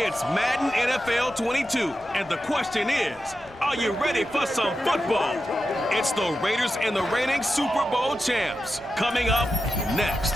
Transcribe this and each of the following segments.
It's Madden NFL 22, and the question is, are you ready for some football? It's the Raiders and the reigning Super Bowl champs. Coming up next.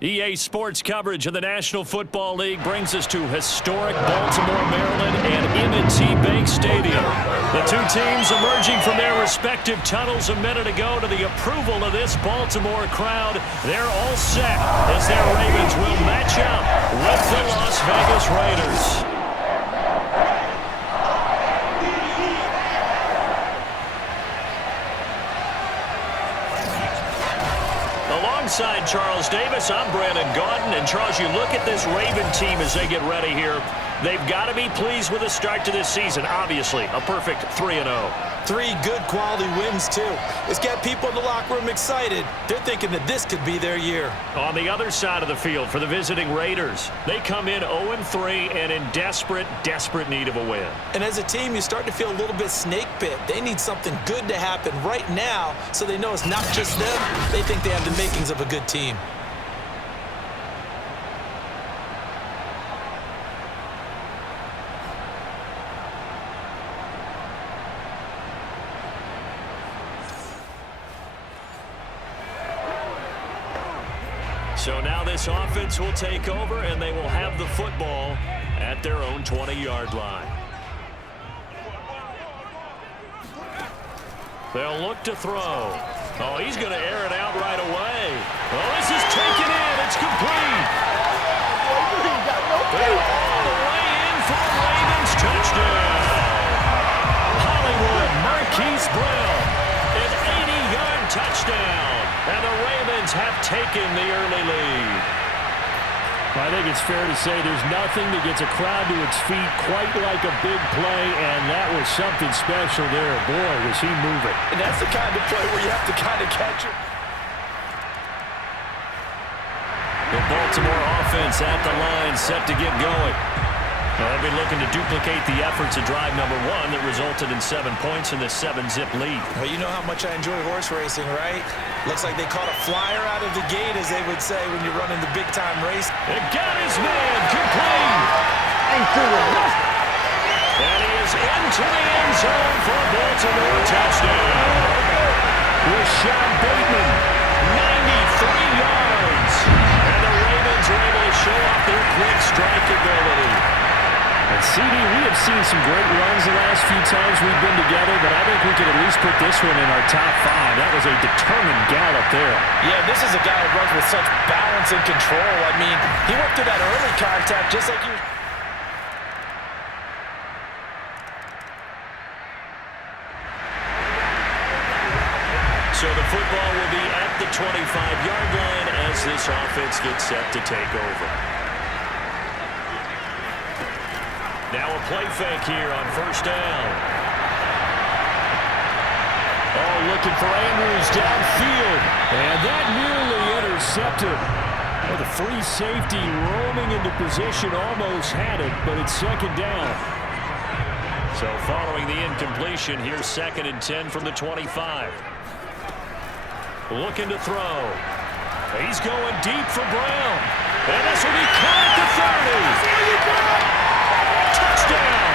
EA Sports coverage of the National Football League brings us to historic Baltimore, Maryland and M&T Bank Stadium. The two teams emerging from their respective tunnels a minute ago to the approval of this Baltimore crowd. They're all set as their Ravens will match up with the Las Vegas Raiders. Alongside Charles Davis, I'm Brandon Gaudin. And Charles, you look at this Raven team as they get ready here. They've got to be pleased with the start to this season. Obviously, a perfect 3-0. 3 good quality wins, too. It's got people in the locker room excited. They're thinking that this could be their year. On the other side of the field for the visiting Raiders, they come in 0-3 and in desperate need of a win. And as a team, you start to feel a little bit snake bit. They need something good to happen right now so they know it's not just them. They think they have the makings of a good team. So now this offense will take over, and they will have the football at their own 20-yard line. They'll look to throw. Oh, he's going to air it out right away. Oh, this is taken in. It's complete. They're all the way in for the Ravens touchdown. Hollywood Marquise Brown, an 80-yard touchdown. And the Ravens have taken the early lead. I think it's fair to say there's nothing that gets a crowd to its feet quite like a big play, and that was something special there. Boy, was he moving. And that's the kind of play where you have to kind of catch it. The Baltimore offense at the line, set to get going. They'll be looking to duplicate the efforts of drive number 1 that resulted in 7 points in this 7-zip lead. Well, you know how much I enjoy horse racing, right? Looks like they caught a flyer out of the gate, as they would say when you're running the big-time race. It got his man complete. And he is into the end zone for a Baltimore touchdown. Rashad Bateman, 93 yards. And the Ravens are able to show off their quick strike ability. And CD, we have seen some great runs the last few times we've been together, but I think we could at least put this one in our top 5. That was a determined gallop there. Yeah, this is a guy who runs with such balance and control. I mean, he went through that early contact just like you. So the football will be at the 25-yard line as this offense gets set to take over. Now a play fake here on first down. Oh, looking for Andrews downfield. And that nearly intercepted. Well, the free safety roaming into position almost had it, but it's second down. So following the incompletion, here's 2nd and 10 from the 25. Looking to throw. He's going deep for Brown. And this will be caught at the 30. Touchdown!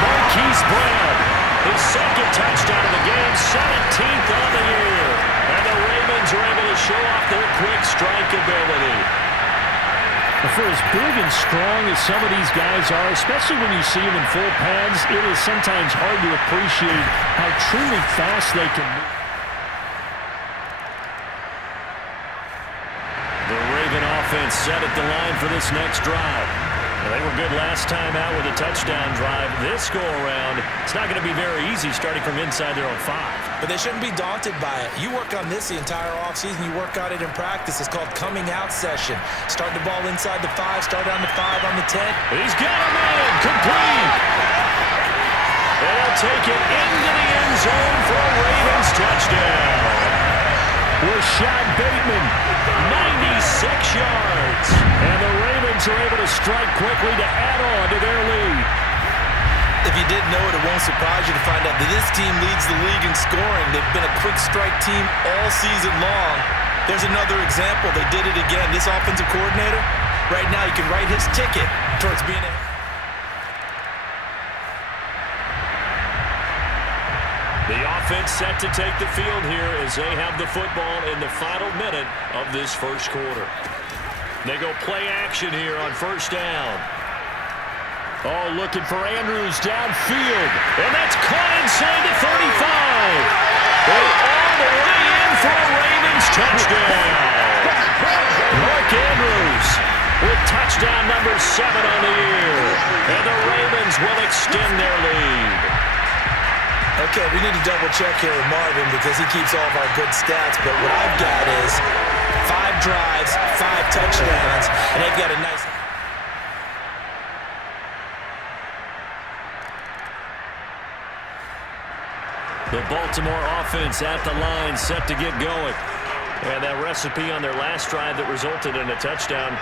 Marquise Brown, his 2nd touchdown of the game, 17th on the year. And the Ravens are able to show off their quick strike ability. For as big and strong as some of these guys are, especially when you see them in full pads, it is sometimes hard to appreciate how truly fast they can move. The Raven offense set at the line for this next drive. They were good last time out with a touchdown drive. This go-around, it's not going to be very easy starting from inside their own 5. But they shouldn't be daunted by it. You work on this the entire offseason. You work on it in practice. It's called coming out session. Start the ball inside the 5, start on the 5, on the 10. He's got a man, complete. And he'll take it into the end zone for a Ravens touchdown. Rashad Bateman, 96 yards. And the Ravens are able to strike quickly to add on to their lead. if you didn't know it, it won't surprise you to find out that this team leads the league in scoring. They've been a quick strike team all season long. There's another example. They did it again. This offensive coordinator, right now, you can write his ticket towards being a... The offense set to take the field here as they have the football in the final minute of this first quarter. They go play action here on first down. Oh, looking for Andrews downfield. And that's caught inside the 35. And all the way in for a Ravens touchdown. Mark Andrews with touchdown number 7 on the year. And the Ravens will extend their lead. Okay, we need to double-check here with Marvin because he keeps all of our good stats. But what I've got is 5 drives, 5 touchdowns, and they've got a nice... The Baltimore offense at the line, set to get going. And that recipe on their last drive that resulted in a touchdown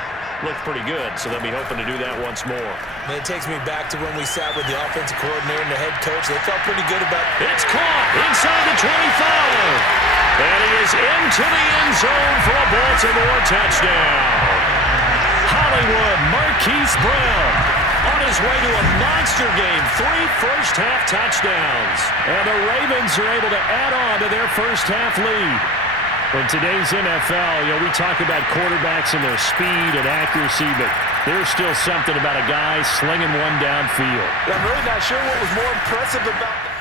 looked pretty good, so they'll be hoping to do that once more. And it takes me back to when we sat with the offensive coordinator and the head coach. They felt pretty good about... It's caught inside the 25. And he is into the end zone for a Baltimore touchdown. Hollywood Marquise Brown on his way to a monster game. 3 first-half touchdowns. And the Ravens are able to add on to their first-half lead. In today's NFL, we talk about quarterbacks and their speed and accuracy, but there's still something about a guy slinging one downfield. I'm really not sure what was more impressive about that.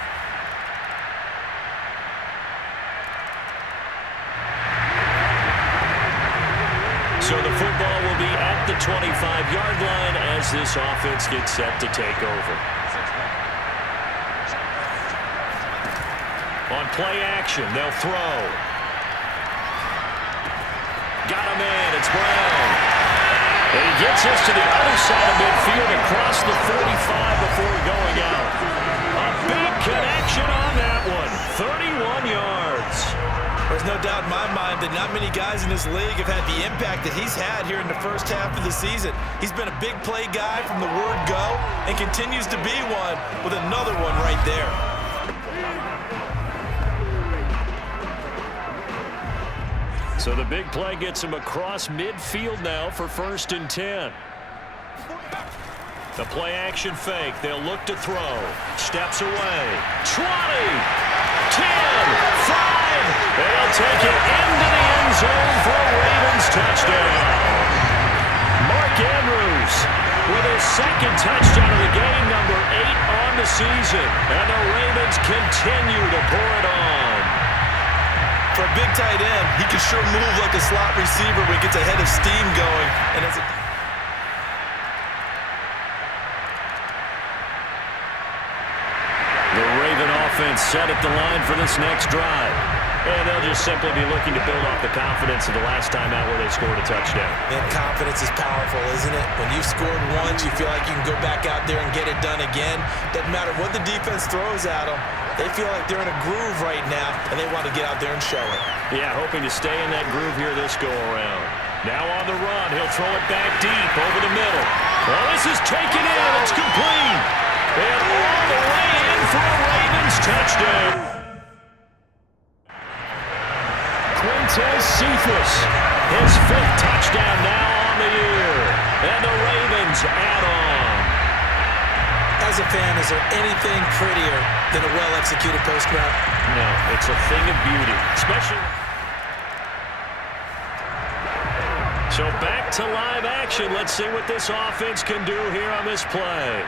So the football will be at the 25-yard line as this offense gets set to take over. On play action, they'll throw. Got him in. It's Brown. And he gets us to the other side of midfield across the 45 before going out. A big connection on that one. 31 yards. There's no doubt in my mind that not many guys in this league have had the impact that he's had here in the first half of the season. He's been a big play guy from the word go and continues to be one with another one right there. So the big play gets him across midfield now for 1st and 10. The play action fake. They'll look to throw. Steps away. 20, 10, 5. They'll take it into the end zone for a Ravens touchdown. Mark Andrews with his 2nd touchdown of the game, number 8 on the season. And the Ravens continue to pour it on. For a big tight end, he can sure move like a slot receiver when he gets a head of steam going. And as The Raven offense set at the line for this next drive. And they'll just simply be looking to build off the confidence of the last time out where they scored a touchdown. And confidence is powerful, isn't it? When you've scored once, you feel like you can go back out there and get it done again. Doesn't matter what the defense throws at them. They feel like they're in a groove right now, and they want to get out there and show it. Yeah, hoping to stay in that groove here this go-around. Now on the run, he'll throw it back deep over the middle. Well, this is taken in. It's complete. And all the way in for a Ravens touchdown. Quintez Cephas, His 5th touchdown now on the year. And the Ravens add on. As a fan, is there anything prettier than a well-executed post route? No, it's a thing of beauty, especially... So back to live action. Let's see what this offense can do here on this play.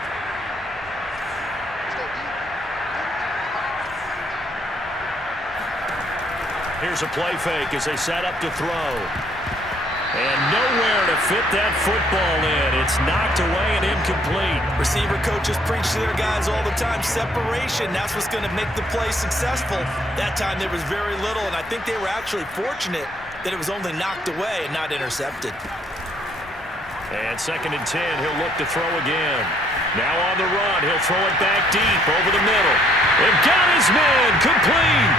Here's a play fake as they set up to throw. And nowhere to fit that football in. It's knocked away and incomplete. Receiver coaches preach to their guys all the time. Separation, that's what's going to make the play successful. That time there was very little, and I think they were actually fortunate that it was only knocked away and not intercepted. And 2nd and 10, he'll look to throw again. Now on the run, he'll throw it back deep over the middle. And got his man, complete.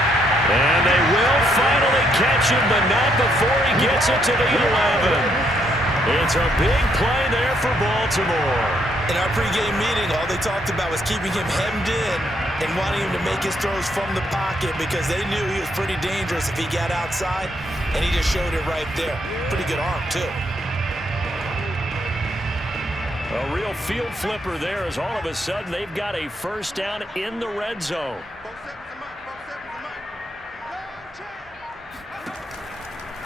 And they will finally catch him, but not before he gets it to the 11. It's a big play there for Baltimore. In our pregame meeting, all they talked about was keeping him hemmed in and wanting him to make his throws from the pocket because they knew he was pretty dangerous if he got outside, and he just showed it right there. Pretty good arm, too. A real field flipper there as all of a sudden they've got a first down in the red zone.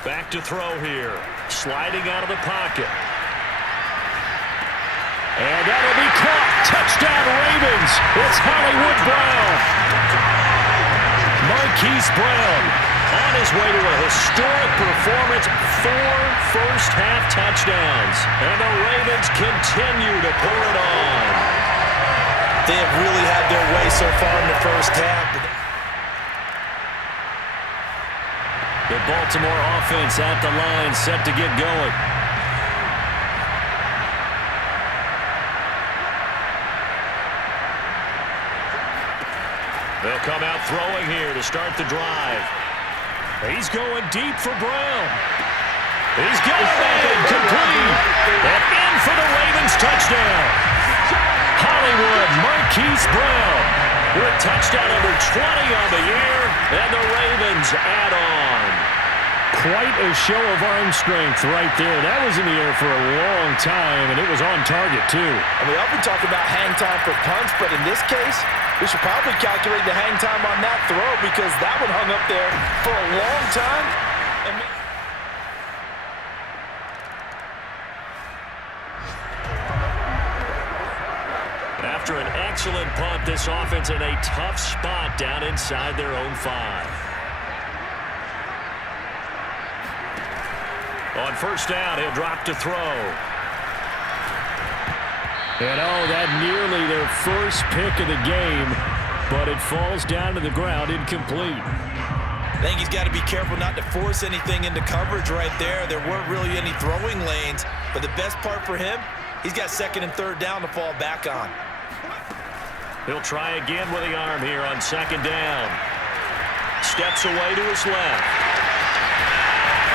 Back to throw here. Sliding out of the pocket. And that'll be caught. Touchdown, Ravens. It's Hollywood Brown. Marquise Brown on his way to a historic performance. 4 first-half touchdowns. And the Ravens continue to pour it on. They have really had their way so far in the first half. The Baltimore offense at the line, set to get going. They'll come out throwing here to start the drive. He's going deep for Brown. He's got it, complete. And in for the Ravens touchdown. Hollywood Marquise Brown with touchdown number 20 on the year, and the Ravens add on. Quite a show of arm strength right there. That was in the air for a long time, and it was on target, too. And we often talk about hang time for punts, but in this case, we should probably calculate the hang time on that throw because that one hung up there for a long time. After an excellent punt, this offense in a tough spot down inside their own 5. On first down, he'll drop to throw. And that nearly their first pick of the game, but it falls down to the ground incomplete. I think he's got to be careful not to force anything into coverage right there. There weren't really any throwing lanes, but the best part for him, he's got second and third down to fall back on. He'll try again with the arm here on second down. Steps away to his left.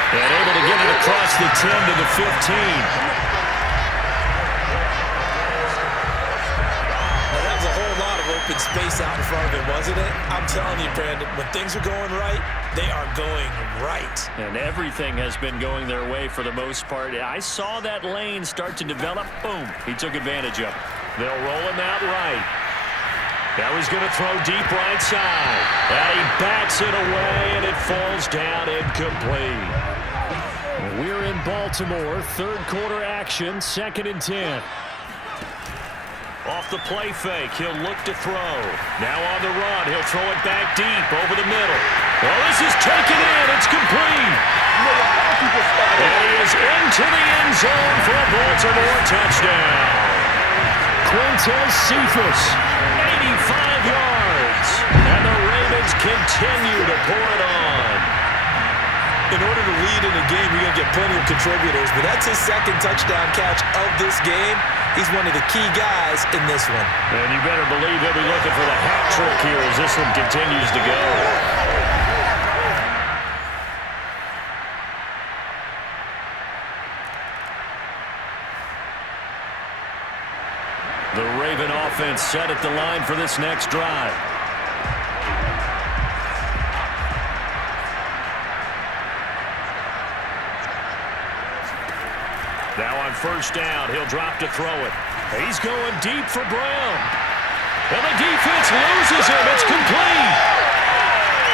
And able to get it across the 10 to the 15. Now, that was a whole lot of open space out in front of him, wasn't it? I'm telling you, Brandon, when things are going right, they are going right. And everything has been going their way for the most part. I saw that lane start to develop. Boom. He took advantage of it. They'll roll him out right. Now he's going to throw deep right side. And he bats it away, and it falls down incomplete. We're in Baltimore. Third quarter action. 2nd and 10. Off the play fake, he'll look to throw. Now on the run, he'll throw it back deep over the middle. Well, this is taken in. It's complete. And he is into the end zone for a Baltimore touchdown. Quintez Cephas, 85 yards. And the Ravens continue to pour it on. In order to lead in a game, you're going to get plenty of contributors, but that's his second touchdown catch of this game. He's one of the key guys in this one. And you better believe he'll be looking for the hat trick here as this one continues to go. The Raven offense set at the line for this next drive. Now on first down, he'll drop to throw it. He's going deep for Brown. And the defense loses him. It's complete.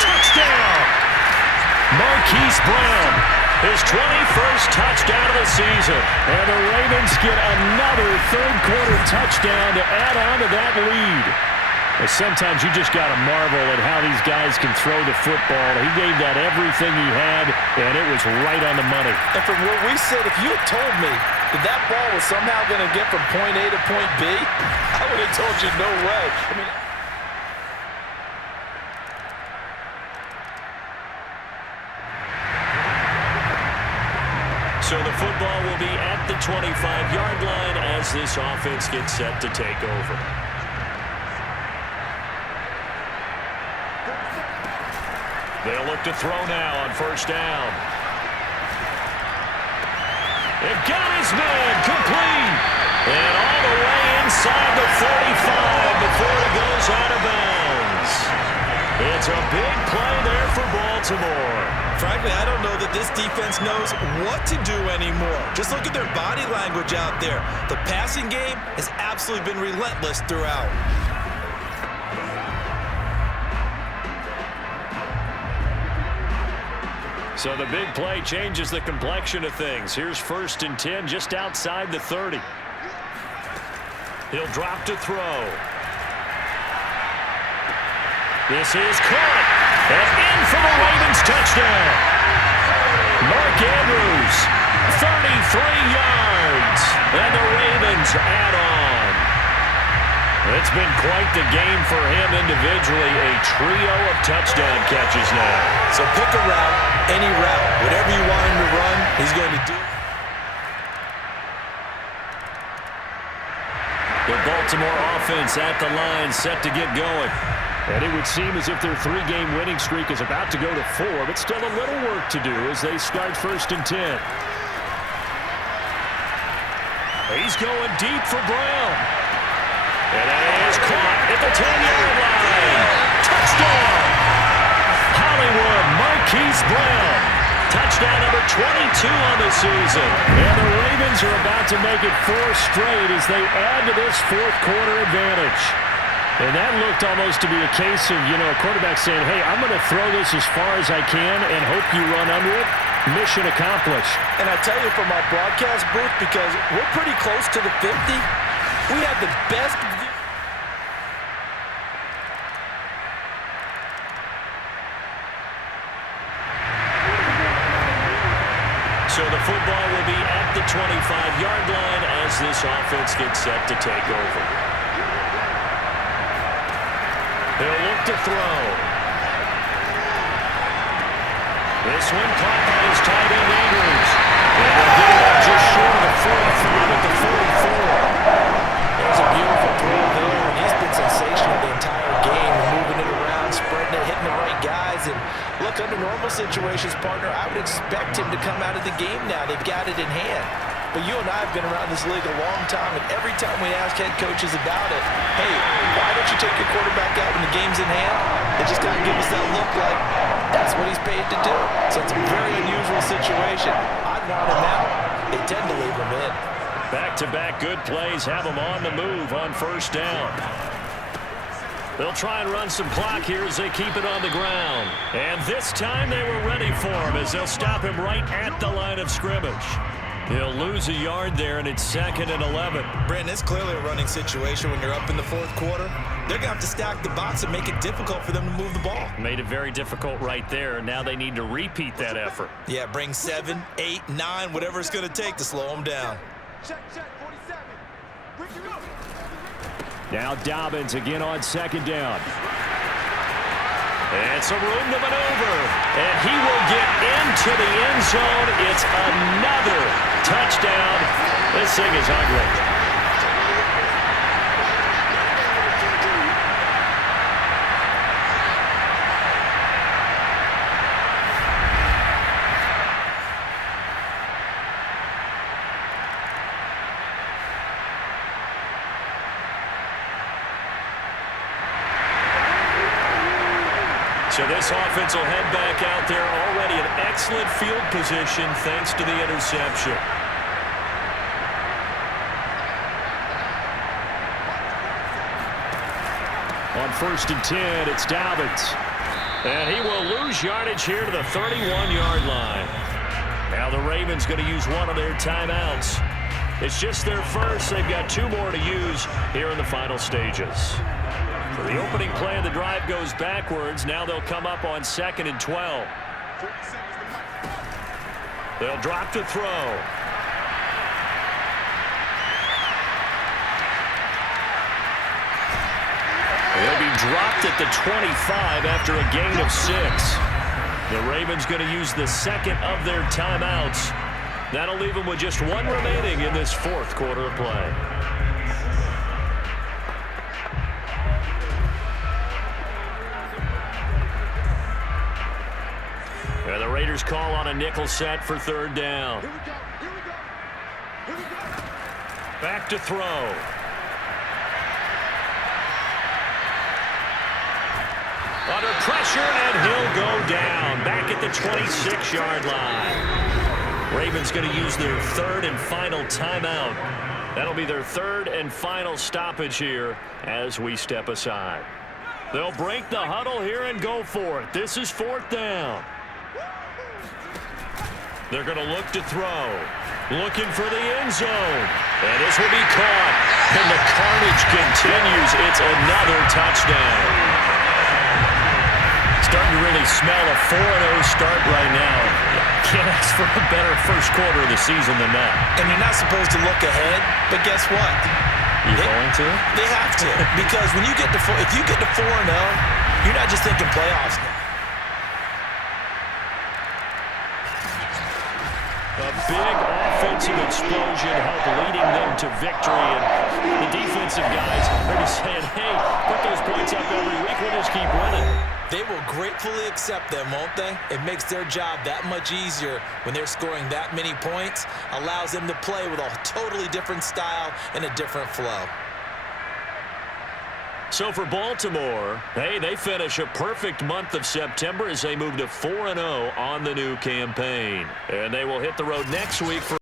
Touchdown. Marquise Brown, his 21st touchdown of the season. And the Ravens get another third quarter touchdown to add on to that lead. Sometimes you just got to marvel at how these guys can throw the football. He gave that everything he had, and it was right on the money. And from where we sit, if you had told me that that ball was somehow going to get from point A to point B, I would have told you no way. I mean, so the football will be at the 25-yard line as this offense gets set to take over. They'll look to throw now on first down. They've got his man complete. And all the way inside the 45 before he goes out of bounds. It's a big play there for Baltimore. Frankly, I don't know that this defense knows what to do anymore. Just look at their body language out there. The passing game has absolutely been relentless throughout. So the big play changes the complexion of things. Here's 1st and 10 just outside the 30. He'll drop to throw. This is caught. And in for the Ravens touchdown. Mark Andrews, 33 yards. And the Ravens add on. It's been quite the game for him individually. A trio of touchdown catches now. So pick a route, any route. Whatever you want him to run, he's going to do. The Baltimore offense at the line, set to get going. And it would seem as if their 3-game winning streak is about to go to 4, but still a little work to do as they start 1st and 10. He's going deep for Brown. And it is caught at the 10-yard line. Touchdown! Hollywood Marquise Brown. Touchdown number 22 on the season. And the Ravens are about to make it 4 straight as they add to this 4th quarter advantage. And that looked almost to be a case of, a quarterback saying, hey, I'm going to throw this as far as I can and hope you run under it. Mission accomplished. And I tell you from our broadcast booth, because we're pretty close to the 50, we have the best view. So the football will be at the 25-yard line as this offense gets set to take over. They'll look to throw. This one caught by his tight end Andrews. And they'll get it up just short of the 45 at the 44. There's a beautiful throw there, and he's been sensational the entire game, moving it around, spreading it, hitting the right guys. And look, under normal situations, partner, I would expect him to come out of the game now. They've got it in hand. But you and I have been around this league a long time, and every time we ask head coaches about it, hey, why don't you take your quarterback out when the game's in hand? They just kind of give us that look like that's what he's paid to do. So it's a very unusual situation. I'd want him out. They tend to leave him in. Back-to-back good plays have them on the move on 1st down. They'll try and run some clock here as they keep it on the ground. And this time they were ready for him as they'll stop him right at the line of scrimmage. He'll lose a yard there, and it's 2nd and 11. Brandon, it's clearly a running situation when you're up in the 4th quarter. They're going to have to stack the box and make it difficult for them to move the ball. Made it very difficult right there, and now they need to repeat that effort. Yeah, bring 7, 8, 9, whatever it's going to take to slow them down. Check, 47. Bring you up. Now Dobbins again on 2nd down. And some room to maneuver. And he will get into the end zone. It's another touchdown. This thing is ugly. So this offense will head back out there, already in excellent field position thanks to the interception. On 1st and 10, it's Dobbins. And he will lose yardage here to the 31-yard line. Now the Ravens going to use one of their timeouts. It's just their first. They've got 2 more to use here in the final stages. So the opening play of the drive goes backwards. Now they'll come up on 2nd and 12. They'll drop to throw. They'll be dropped at the 25 after a gain of 6. The Ravens going to use the 2nd of their timeouts. That'll leave them with just 1 remaining in this 4th quarter of play. And the Raiders call on a nickel set for 3rd down. Back to throw. Under pressure, and he'll go down. Back at the 26-yard line. Ravens going to use their third and final timeout. That'll be their third and final stoppage here as we step aside. They'll break the huddle here and go for it. This is fourth down. They're going to look to throw. Looking for the end zone. And this will be caught. And the carnage continues. It's another touchdown. Starting to really smell a 4-0 start right now. Can't ask for a better first quarter of the season than that. And you're not supposed to look ahead, but guess what? You're going to? They have to. Because when you get to if you get to 4-0, you're not just thinking playoffs now. A big offensive explosion helped leading them to victory. And the defensive guys are just saying, hey, put those points up every week. We'll just keep winning. They will gratefully accept them, won't they? It makes their job that much easier when they're scoring that many points. Allows them to play with a totally different style and a different flow. So for Baltimore, hey, they finish a perfect month of September as they move to 4-0 on the new campaign. And they will hit the road next week for